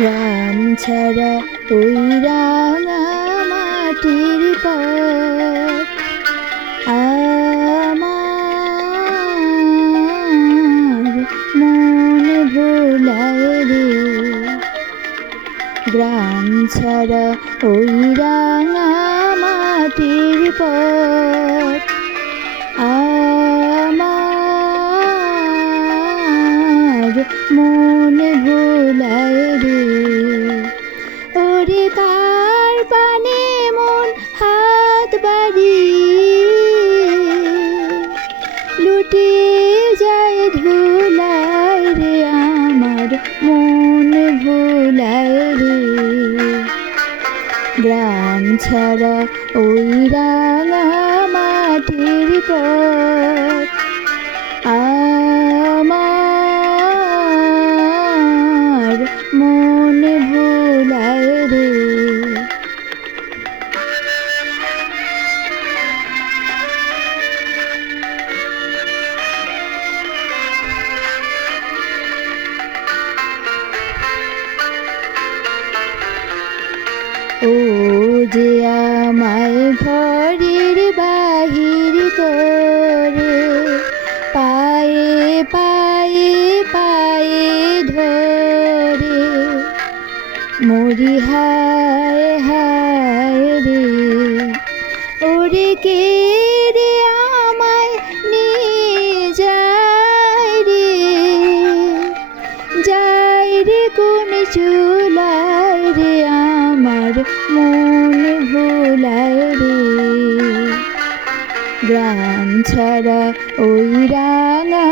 গ্রাম ছাড়া ওই রাঙা মাটির পথ আমার মন ভোলায় রে। গ্রাম ছাড়া ওই রাঙা মাটির পথ আমার মন ভোলায় রে। ওরে কার পানে মন হাত বাড়িয়ে লুটে যায় ধুলায় রে, আমার মন ভোলায় রে। গ্রাম ছাড়া ওই রাঙা মাটির পথ আমার মন ভোলায় রে। ও যে আমায় ঘরের বাহির করে পায়ে পায়ে পায়ে ধরে মরি হায় হায় রে। ওরে কে রে আমায় নিয়ে যায় রে, যায় রে কোন চুলায় রে, আমার মন ভোলায় রে। গ্রাম ছাড়া ওই রাঙা